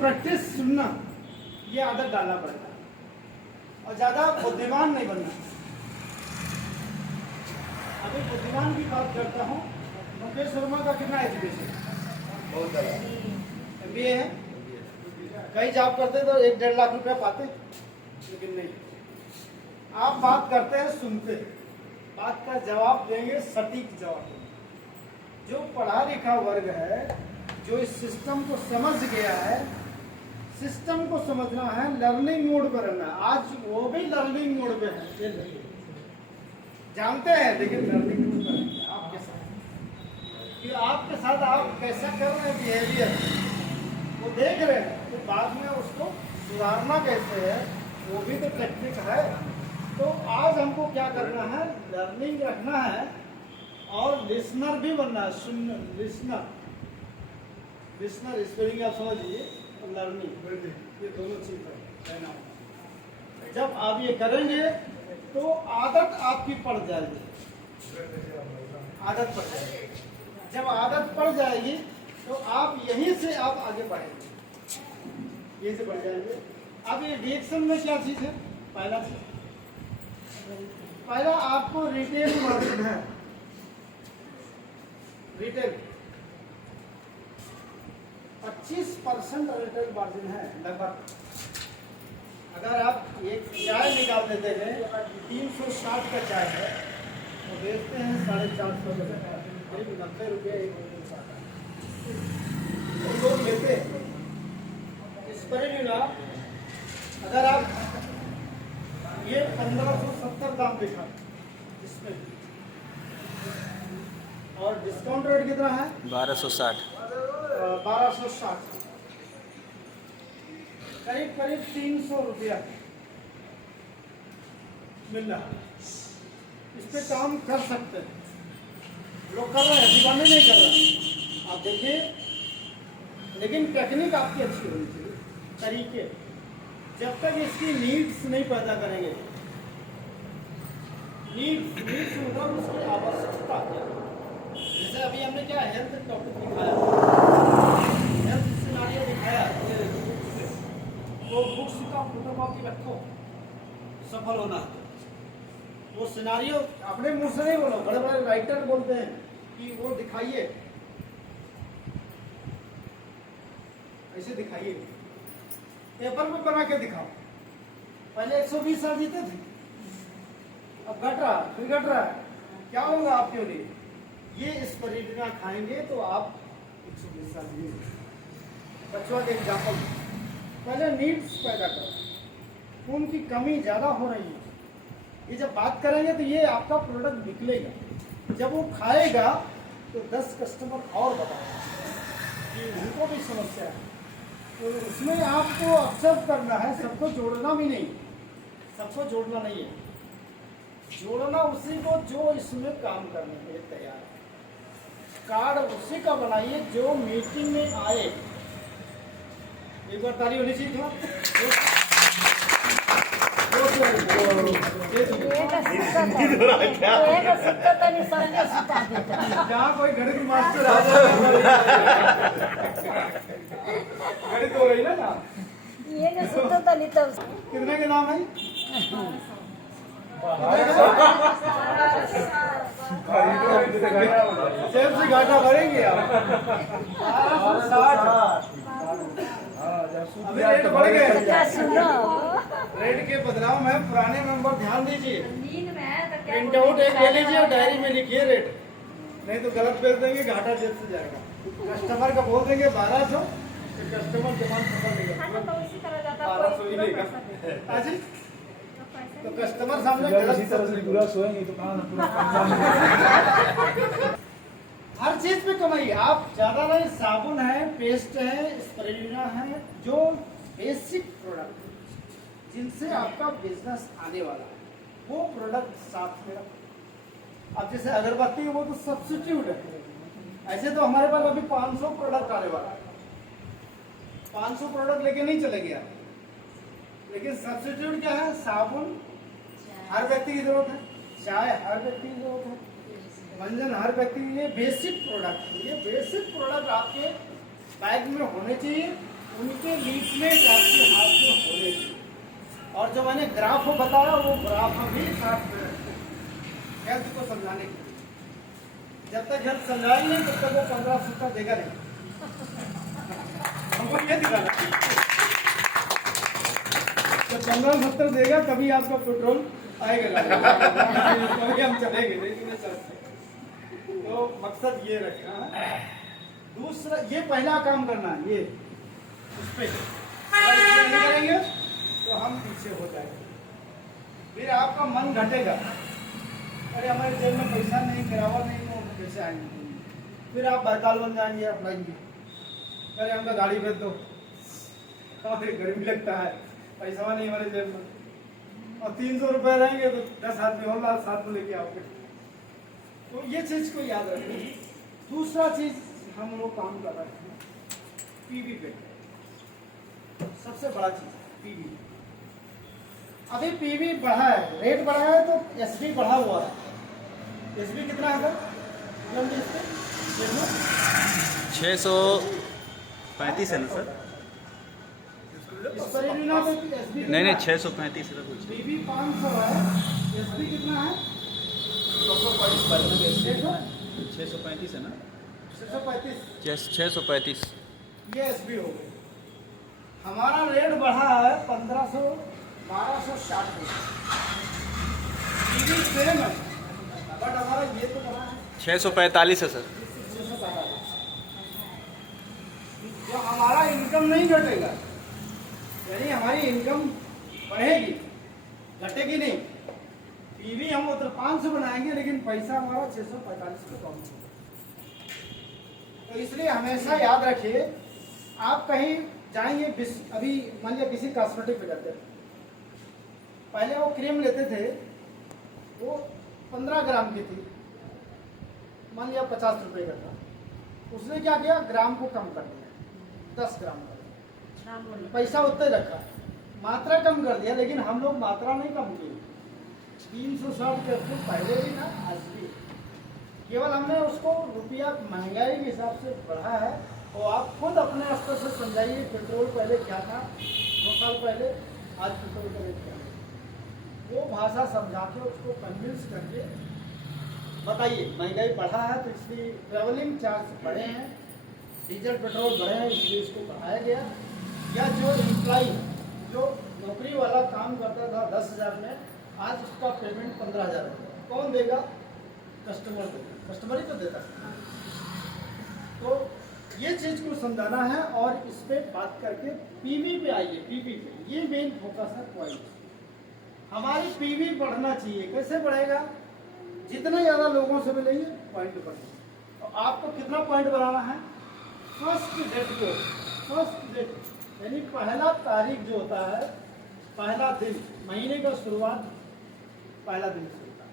Practice सुनना, ये आदत डालना पड़ेगा और ज़्यादा बुद्धिमान नहीं बनना। अभी बुद्धिमान की बात करता हूँ। मुकेश वर्मा का कितना एजुकेशन? बहुत ज़्यादा। MBA है। कहीं जॉब करते तो 1-1.5 लाख रुपया पाते, लेकिन नहीं। आप बात करते हैं, सुनते, बात का जवाब देंगे, सटीक जवाब देंगे। जो पढ़ा लिखा वर्ग है, जो इस सिस्टम को समझ गया है, सिस्टम को समझना है, लर्निंग मोड पर रहना है। आज वो भी लर्निंग मोड पे है, ये नहीं जानते हैं, लेकिन लर्निंग मोड पर है आपके साथ। कि आपके साथ आप कैसा कर रहे हैं बिहेवियर, वो देख रहे हैं, तो बाद में उसको सुधारना कैसे है, वो भी तो टेक्निक है। तो आज हमको क्या करना है, लर्निंग रखना है और लिसनर भी बनना है। सुनना, लिसनर, लिसनर स्पेलिंग आप समझिए, और लर्निंग, ये दोनों चीज रहना है। जब आप ये करेंगे तो आदत आपकी पड़ जाएगी, आदत पड़ जाएगी। जब आदत पड़ जाएगी तो आप यहीं से आप आगे बढ़ेंगे, यहीं से बढ़ जाएंगे। अब ये रिएक्शन में क्या चीज है, पहला आपको रिटेल मार्जिन है, रिटेल 25% रिटेल मार्जिन है लगभग। अगर आप एक चाय निकाल देते हैं, 360 का चाय है, तो बेचते हैं 450 का, करीब 90 रुपये एक बोतल का तो लोग लेते हैं। स्पिरुलिना अगर आप ये 1570 दाम दिखा इसमें, और डिस्काउंट रेट कितना है 1260। 1260, करीब करीब 300 रुपया मिल रहा है। इस पे काम कर सकते हैं, लोग कर रहे हैं, दीवाने नहीं कर रहे, आप देखिए। लेकिन टेक्निक आपकी अच्छी होनी चाहिए, तरीके। जब तक इसकी नीड्स नहीं पैदा करेंगे, नीड्स मतलब उसकी आवश्यकता क्या है। जैसे अभी हमने क्या हेल्थ टॉपिक दिखाया, हेल्थ सिनारियो दिखाया, वो बुक्स का फोटोकॉपी रखो, सफल होना है। वो सिनारियो अपने मुंह से नहीं बोलो, बड़े बड़े राइटर बोलते हैं कि वो दिखाइए, ऐसे दिखाइए, पेपर पे बना के दिखाओ। पहले 120 साल जीते थे, अब घट रहा, फिर घट रहा है, क्या होगा आपके लिए? ये स्पिरुलिना खाएंगे तो आप 120 साल जिएंगे। बच्चों के एग्जाम्पल, पहले नीड्स पैदा करो, खून की कमी ज़्यादा हो रही है, ये जब बात करेंगे तो ये आपका प्रोडक्ट निकलेगा। जब वो खाएगा तो 10 कस्टमर और बताएगा कि उनको भी समस्या है। तो उसमें आपको ऑब्जर्व करना है, सबको जोड़ना भी नहीं, सबको जोड़ना नहीं है, जोड़ना उसी को जो इसमें काम करने के लिए तैयार है। कार्ड उसी का बनाइए जो मीटिंग में आए। एक बार ताली होनी चाहिए था। जहाँ कोई गणित मास्टर आ जाए, गणित हो रही ना, कितने के नाम है? सेब से घाटा भरेंगे आप। 1260 अभी रेट बढ़ गए, रेट के बदलाव में पुराने मेंबर ध्यान दीजिए, प्रिंट आउट एक ले लीजिए और डायरी में लिखिए रेट, नहीं तो गलत बेच देंगे, घाटा जेब से जाएगा। कस्टमर का बोल देंगे 1200, तो कस्टमर डिमांड सफल नहीं करेगा, 1200 ही लेगा। तो कस्टमर सामने पूरा सोएंगे तो कहाँ हर चीज पे कमाई। आप ज्यादा नहीं, साबुन है, पेस्ट है, स्पिरुलिना है, जो बेसिक प्रोडक्ट जिनसे आपका बिजनेस आने वाला है, वो प्रोडक्ट साथ में रखो। अब जैसे अगरबत्ती है, वो तो सब्स्टिट्यूट है। ऐसे तो हमारे पास अभी 500 प्रोडक्ट आने वाला है, 500 प्रोडक्ट लेके नहीं चलेंगे आप। लेकिन सब्स्टिट्यूट क्या है? साबुन हर व्यक्ति की जरूरत है, चाय हर व्यक्ति की जरूरत है, मंजन हर व्यक्ति के लिए बेसिक प्रोडक्ट। ये बेसिक प्रोडक्ट आपके बैग में होने चाहिए उनके लीफलेट आपके हाथ में होने चाहिए। और जो मैंने ग्राफ बताया वो ग्राफ भी साथ में रखें हेल्थ को समझाने के लिए। जब तक हेल्थ समझाएंगे तब तक वो 1500 का देगा नहीं, हमको ये दिखाना चाहिए। तो 1570 देगा तभी आपका पेट्रोल आएगा, कभी हम चलेंगे नहीं तुम्हें चलते। तो मकसद ये रखना है। दूसरा, ये पहला काम करना है, ये उस पर नहीं करेंगे तो हम पीछे हो जाएंगे। फिर आपका मन घटेगा, अरे हमारे जेब में पैसा नहीं, गिरावट नहीं, तो हम कैसे आएंगे। फिर आप बैताल बन जाएंगे, अपनाएंगे, अरे हमका गाड़ी भेज दो, फिर गर्मी लगता है, पैसा नहीं हमारे जेब में, और 300 रुपये रहेंगे तो 10 आदमी और साथ में लेके आओगे। तो ये चीज़ को याद रखें। दूसरा चीज़ हम लोग काम कर रहे हैं पीवी पे, सबसे बड़ा चीज़ पीवी। अभी पीवी बढ़ा है, रेट बढ़ा है तो एसबी बढ़ा हुआ है। एसबी कितना है सर? 635 है ना सर? इस पर ही ना तो एसबी नहीं 635 है कुछ। पीवी 500 है, एसबी कितना है? 635 है ना? 635। 635। ये एसबी हो गई। हमारा रेट बढ़ा है 1260 पीवी सेम है, बट हमारा ये तो बढ़ा है 645 है सर। 645। जो हमारा इनकम नहीं घटेगा, यानी हमारी इनकम बढ़ेगी, घटेगी नहीं। पीवी हम उधर 500 बनाएंगे लेकिन पैसा हमारा 645 पे कम होगा। तो इसलिए हमेशा याद रखिए, आप कहीं जाएंगे, अभी मान लिया किसी कॉस्मेटिक पे जाते हैं, पहले वो क्रीम लेते थे, वो 15 ग्राम की थी, मान लिया 50 रुपए का था, उसने क्या किया, ग्राम को कम कर दिया, 10 ग्राम कर दिया, पैसा उतना ही रखा, मात्रा कम कर दिया, लेकिन हम लोग मात्रा नहीं कम की। 360 कैप्सूल पहले भी ना, आज भी, केवल हमने उसको रुपया महंगाई के हिसाब से बढ़ा है। और आप खुद अपने स्तर से समझाइए, पेट्रोल पहले क्या था 2 साल पहले, आज पेट्रोल का रेट क्या है, वो भाषा समझा के उसको कन्विंस करके बताइए। महंगाई बढ़ा है तो इसलिए ट्रैवलिंग चार्ज बढ़े हैं, डीजल पेट्रोल बढ़े हैं, इसलिए इसको बढ़ाया गया। या जो एम्प्लॉई, जो नौकरी वाला काम करता था 10,000 में, आज उसका पेमेंट 15,000 है। कौन देगा? कस्टमर देगा, कस्टमर ही तो देता है। तो ये चीज़ को समझाना है और इस पे बात करके पीवी पे आइए। पीवी पे ये मेन फोकस है पॉइंट। हमारी पीवी बढ़ना चाहिए। कैसे बढ़ेगा? जितना ज़्यादा लोगों से मिलेंगे पॉइंट बढ़ेगा। तो आपको कितना पॉइंट बनाना है? फर्स्ट डेट को, फर्स्ट डेट यानी पहला तारीख जो होता है, पहला दिन, महीने का शुरुआत पहला दिन से होता है।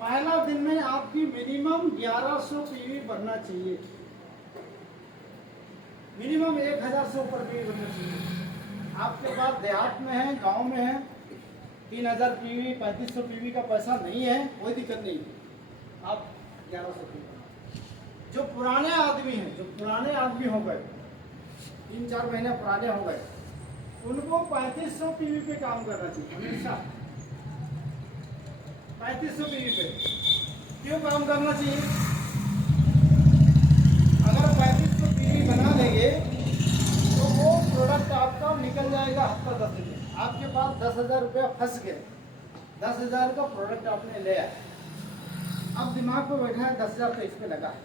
पहला दिन में आपकी मिनिमम 1100 पीवी बढ़ना चाहिए, मिनिमम 1000 से ऊपर पीवी बनना चाहिए। आपके पास देहात में है, गांव में है, 3000 पीवी 3500 पीवी का पैसा नहीं है, कोई दिक्कत नहीं, आप 1100 पीवी। जो पुराने आदमी हैं, जो पुराने आदमी हो गए, 3-4 महीने पुराने हो गए, उनको 3500 पीवी पे काम करना चाहिए हमेशा। 3500 पीवी पे क्यों काम करना चाहिए? अगर 3500 पीवी बना लेंगे तो वो प्रोडक्ट आपका निकल जाएगा हफ्ता 10 दिन में। आपके पास 10,000 रुपया फंस गए, 10,000 का प्रोडक्ट आपने ले आया, अब दिमाग में बैठा है 10,000 तो इस पे लगा है,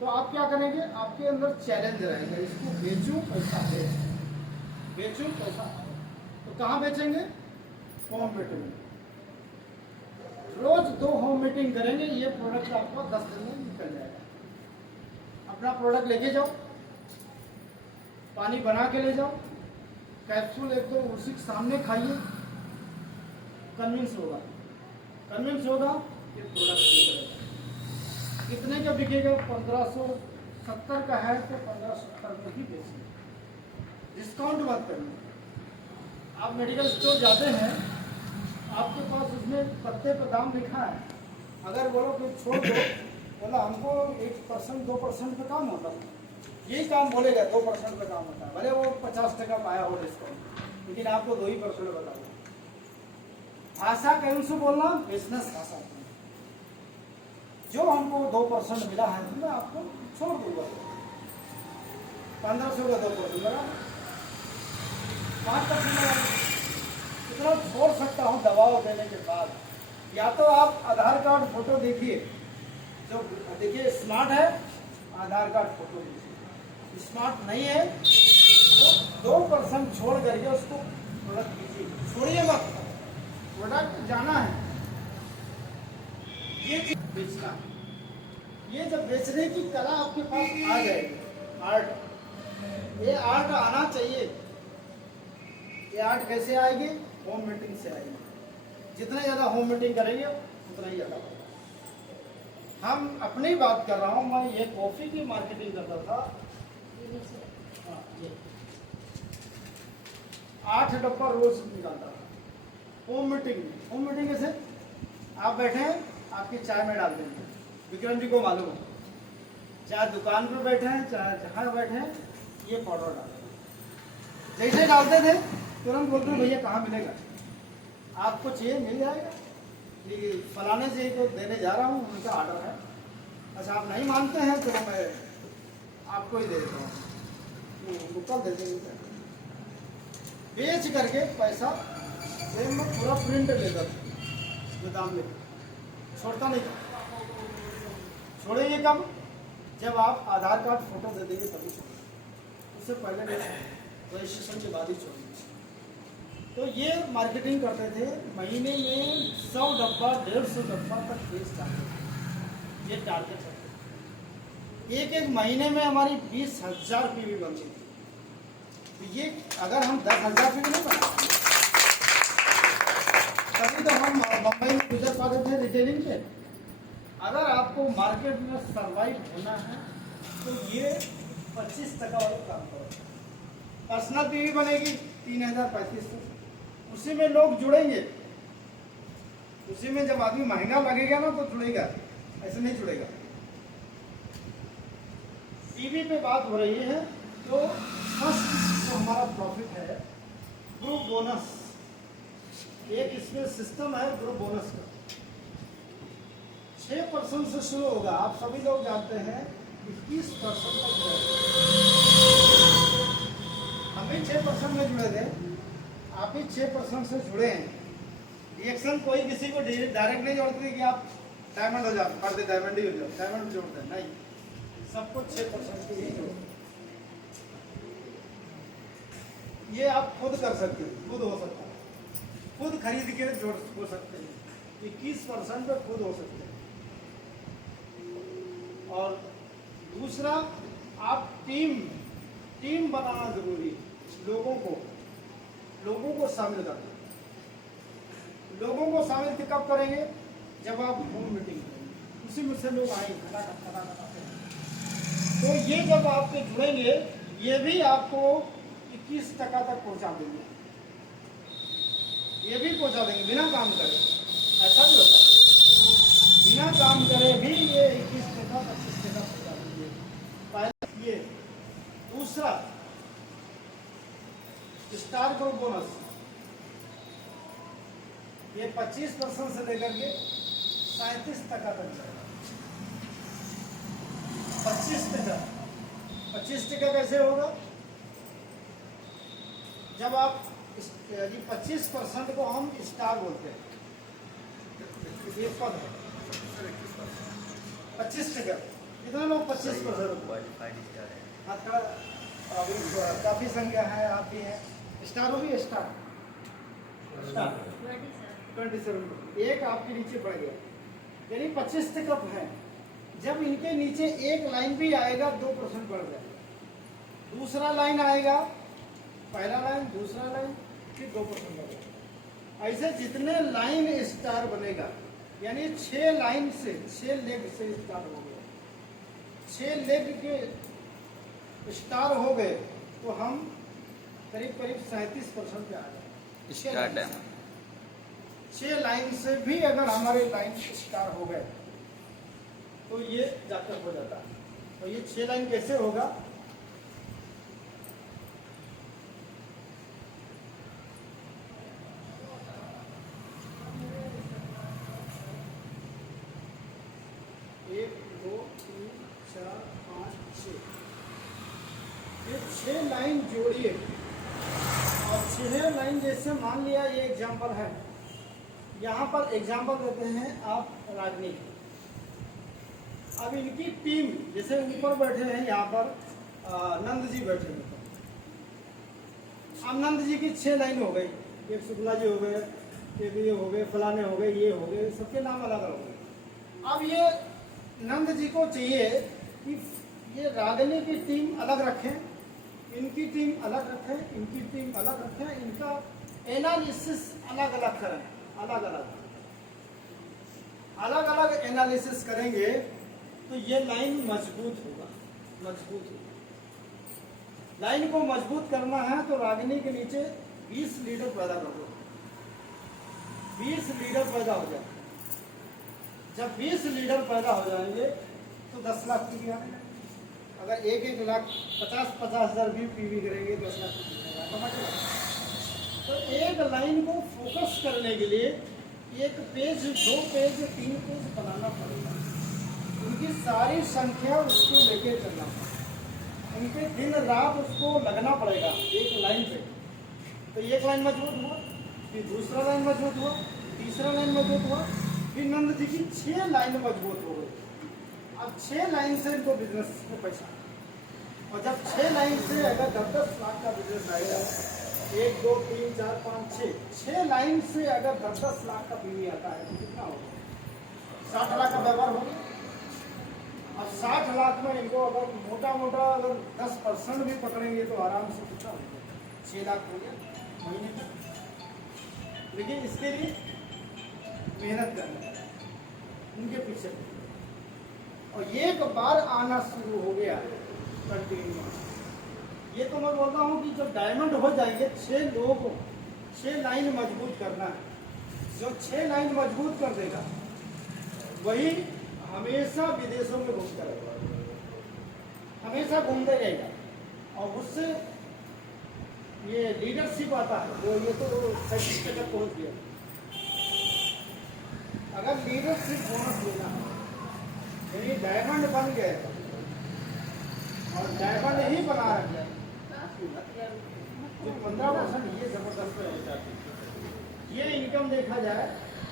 तो आप क्या करेंगे? आपके अंदर चैलेंज रहेगा, इसको बेचूं पैसा दे, बेचूं पैसा। तो कहाँ बेचेंगे? Home meeting. रोज 2 होम मीटिंग करेंगे, ये प्रोडक्ट आपका 10 दिन में निकल जाएगा। अपना प्रोडक्ट लेके जाओ, पानी बना के ले जाओ, कैप्सूल 1-2 उसी के सामने खाइए, कन्विंस होगा, कन्विंस होगा ये प्रोडक्ट निकलेगा। कितने का बिकेगा? 1570 का है तो 1570 में ही बेचिए, डिस्काउंट मत करिए। आप मेडिकल स्टोर जाते हैं, आपके पास उसमें पत्ते पर दाम लिखा है, अगर बोलो कि छोड़ दो, बोला हमको 1% 2% पे काम होता है, यही काम बोलेगा 2% पे काम होता है, भले वो 50% पाया हो डिस्काउंट, लेकिन आपको 2% बताऊंगा। भाषा कहीं से बोलना, बिजनेस भाषा जो हमको 2% मिला है तो मैं आपको छोड़ दूंगा। 1500 का 2% लगा, 5% लगा, इतना छोड़ सकता हूँ दबाव देने के बाद। या तो आप आधार कार्ड फोटो देखिए, जो देखिए स्मार्ट है, आधार कार्ड फोटो देखिए, स्मार्ट नहीं है तो 2% छोड़ करके उसको प्रोडक्ट कीजिए, छोड़िए मत, प्रोडक्ट जाना है। ये चीज बेचना, ये जब बेचने की कला आपके पास आ जाएगी, आर्ट, ये आर्ट आना चाहिए। ये आर्ट कैसे आएगी? होम मीटिंग से आएगी। जितना ज़्यादा होम मीटिंग करेंगे उतना ही ज़्यादा होगा। हम अपनी बात कर रहा हूँ, मैं ये कॉफ़ी की मार्केटिंग करता था। हाँ, ये 8 डब्बा रोज निकालता था होम मीटिंग में। होम मीटिंग कैसे? आप बैठे हैं, आपकी चाय में डाल देंगे, विक्रम जी को मालूम है, चाहे दुकान पर बैठे हैं चाहे जहाँ बैठे हैं, ये पाउडर डालें। जैसे डालते थे तुरंत बोलते हैं भैया कहाँ मिलेगा, आपको चाहिए मिल जाएगा, ये फलाने से को देने जा रहा हूँ, उनका ऑर्डर है। अच्छा आप नहीं मानते हैं तो मैं आपको ही दे देता हूँ, उनको कल दे देंगे। बेच करके पैसा सेम में पूरा प्रिंट लेता था, गोदाम में छोड़ता नहीं था। छोड़ेंगे कब? जब आप आधार कार्ड फोटो दे देंगे तभी छोड़ेंगे, उससे पहले नहीं, रजिस्ट्रेशन के बाद ही छोड़ेंगे। तो ये मार्केटिंग करते थे, महीने ये 100 डब्बा 150 डब्बा तक बेच जाते थे, ये टारगेट है। एक महीने में हमारी 20,000 पीवी बनती थी। तो ये अगर हम 10,000 पीवी नहीं बनाते तभी तो हम मुंबई में गुजर पाते थे रिटेलिंग पे। अगर आपको मार्केट में सर्वाइव होना है तो ये 25% वाला काम करो। पर्सनल पीवी बनेगी 3,035, उसी में लोग जुड़ेंगे, उसी में जब आदमी महंगा लगेगा ना तो जुड़ेगा, ऐसे नहीं जुड़ेगा। पीवी पे बात हो रही है तो फर्स्ट जो हमारा प्रॉफिट है ग्रुप बोनस, एक इसमें सिस्टम है ग्रुप बोनस का। 6% से शुरू होगा, आप सभी लोग जानते हैं 21% तक हम भी 6% में जुड़े थे, आप भी 6% से जुड़े हैं। रिएक्शन कोई किसी को डायरेक्ट नहीं जोड़ते कि आप डायमंड हो जाओ, कर दे डायमंड ही हो जाओ, डायमंड जोड़ दे, नहीं, सबको 6% की ही जोड़। ये आप खुद कर सकते हो, खुद हो सकता है, खुद खरीद के जोड़ हो सकते हैं, 21% पे खुद हो सकते हैं। और दूसरा, आप टीम बनाना जरूरी है। लोगों को शामिल करना। लोगों को शामिल कब करेंगे? जब आप होम मीटिंग करेंगे, उसी में से लोग आएंगे तो ये जब आपके जुड़ेंगे, ये भी आपको 21% तक पहुंचा देंगे, ये भी पहुंचा देंगे बिना काम करे। ऐसा भी होता है, बिना काम करे भी ये 21% 25% पहुंचा देंगे। पहले ये। दूसरा, स्टार ग्रुप बोनस, ये 25% से लेकर के 37% तक जाएगा। 25% कैसे होगा? जब आप 25% को हम स्टार बोलते हैं, ये पद है 25%। कितने लोग 25%? अभी काफी संख्या है, आप भी हैं। स्टार हो भी स्टार 27, एक आपके नीचे बढ़ गया, यानी 25% है। जब इनके नीचे एक लाइन भी आएगा 2% बढ़ जाएगा, दूसरा लाइन आएगा, पहला लाइन, दूसरा लाइन, फिर 2% बढ़ेगा। ऐसे जितने लाइन स्टार बनेगा, यानी 6 लाइन से 6 लेग से स्टार हो गया, 6 लेग के स्टार हो गए तो हम करीब 37% पे आ गए। स्टार्ट है 6 लाइन से भी अगर हमारे लाइन स्टार हो गए तो ये जाकर हो जाता है। तो ये 6 लाइन कैसे होगा? 6 लाइन जोड़िए और 6 लाइन जैसे मान लिया ये एग्जाम्पल है, यहाँ पर एग्जाम्पल देते हैं आप रागनी। अब इनकी टीम जैसे ऊपर बैठे हैं यहाँ पर नंद जी बैठे हैं, अब नंद जी की 6 लाइन हो गई, एक शुक्ला जी हो गए, एक ये हो गए, फलाने हो गए, ये हो गए, सबके नाम अलग अलग हो गए। अब ये नंद जी को चाहिए कि ये रागनी की टीम अलग रखें, इनकी टीम अलग रखें, इनकी टीम अलग रखें, इनका एनालिसिस अलग अलग करें, अलग अलग अलग अलग एनालिसिस करेंगे तो ये लाइन मजबूत होगा, मजबूत होगा। लाइन को मजबूत करना है तो रागिनी के नीचे 20 लीडर पैदा कर दो, 20 लीडर पैदा हो जाए। जब 20 लीडर पैदा हो जाएंगे तो 10 लाख पीवी आएंगे। अगर 1-1 लाख 50-50 हज़ार भी पीवी करेंगे 10 लाख पीवी। तो एक लाइन को फोकस करने के लिए 1 पेज, 2 पेज, 3 पेज बनाना पड़ेगा। उनकी सारी संख्या उसको लेके चलना पड़ेगा, उनके दिन रात उसको लगना पड़ेगा एक लाइन पे। तो एक लाइन मजबूत हुआ, फिर दूसरा लाइन मजबूत हुआ, तीसरा लाइन मजबूत हुआ, फिर नंद जी की 6 लाइन मजबूत हो गई। अब 6 लाइन से इनको बिजनेस को पैसा, और जब 6 लाइन से अगर 10-10 लाख का बिजनेस आएगा, 1, 2, 3, 4, 5, 6 लाइन से अगर 10-10 लाख का पीवी आता है तो कितना होगा? 60 लाख का व्यापार होगा। अब 60 लाख में इनको अगर मोटा मोटा अगर 10% भी पकड़ेंगे तो आराम से कितना हो गया? 6 लाख हो गया महीने तक। लेकिन इसके लिए मेहनत करना है उनके पीछे, और एक बार आना शुरू हो गया कंटिन्यू। ये तो मैं बोलता हूँ कि जब डायमंड हो जाएंगे, 6 लोगों को 6 लाइन मजबूत करना है। जो 6 लाइन मजबूत कर देगा वही हमेशा विदेशों में घूमता रहेगा, हमेशा घूमते रहेगा, और उससे ये लीडरशिप आता है वो, ये तो 36 तक पहुँच गया। अगर लीडरशिप बोनस लेना है, यानी डायमंड बन गए और डायमंड ही बना रखे, जो 15% ये जबरदस्त है। ये इनकम देखा जाए,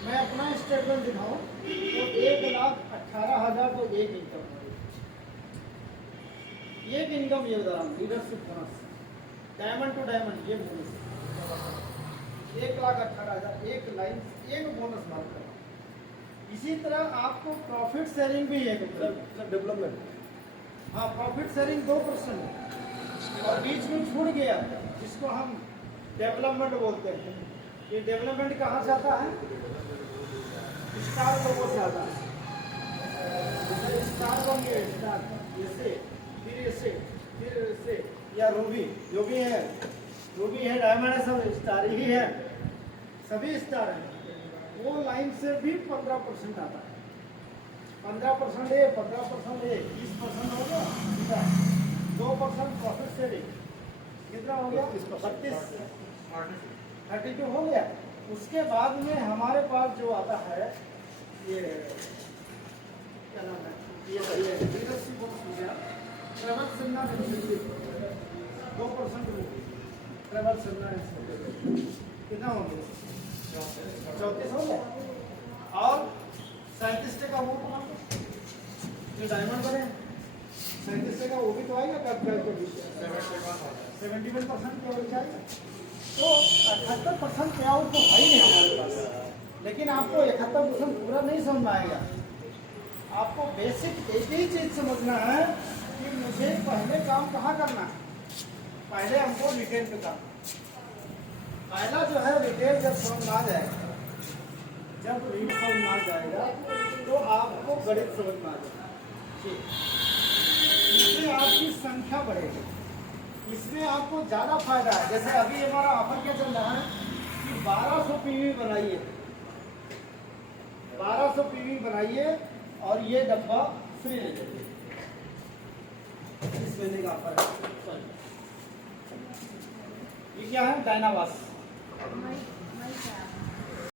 मैं अपना स्टेटमेंट दिखाऊं तो 1,18,000 तो एक इनकम है। एक इनकम ये बता रहा हूँ, leadership bonus diamond to diamond, ये बोनस 1,18,000 एक लाइन, एक बोनस मार कर। इसी तरह आपको प्रॉफिट शेयरिंग भी है डेवलपमेंट। हाँ, प्रॉफिट शेयरिंग 2% और बीच में छूट गया, जिसको हम डेवलपमेंट बोलते हैं। ये डेवलपमेंट कहाँ से आता है? स्टार लोगों से आता है। स्टार बन गए, स्टार ऐसे, फिर ऐसे, फिर ऐसे, या रूबी, जो भी है, रूबी है, डायमंड है, सब स्टार ही है, सभी स्टार हैं। वो लाइन से भी 15% आता है। 15% ये, 15% ये, 20% हो गया, 2% प्रॉफिट शेयरिंग, कितना हो गया? 32 हो गया। उसके बाद में हमारे पास जो आता है ये क्या नाम है, ये लीडरशिप बोनस हो गया, ट्रैवल सुनना 2% ट्रैवल सुनना, कितना हो गया? 34 हो गया। और 37% वो जो डायमंड बने 37% वो भी तो आएगा, कब 71% क्या हो जाएगा। तो 78% पे आउट तो है ही नहीं हमारे पास, लेकिन आपको 71% पूरा नहीं समझ में आएगा। आपको बेसिक एक ही चीज समझना है कि मुझे पहले काम कहाँ करना है। पहले हमको रिटेल पे करना, पहला जो है रिटेल जब समझ में आ जाएगा, जब रीड समझ में आ जाएगा तो आपको गणित समझ में आ जाएगा। ठीक, इससे आपकी संख्या बढ़ेगी, इसमें आपको ज़्यादा फायदा है। जैसे अभी हमारा ऑफर क्या चल रहा है कि 1200 पीवी बनाइए, 1200 पीवी बनाइए और ये डब्बा फ्री ले लीजिए। इस महीने का ऑफर है। ये क्या है? डायनावास।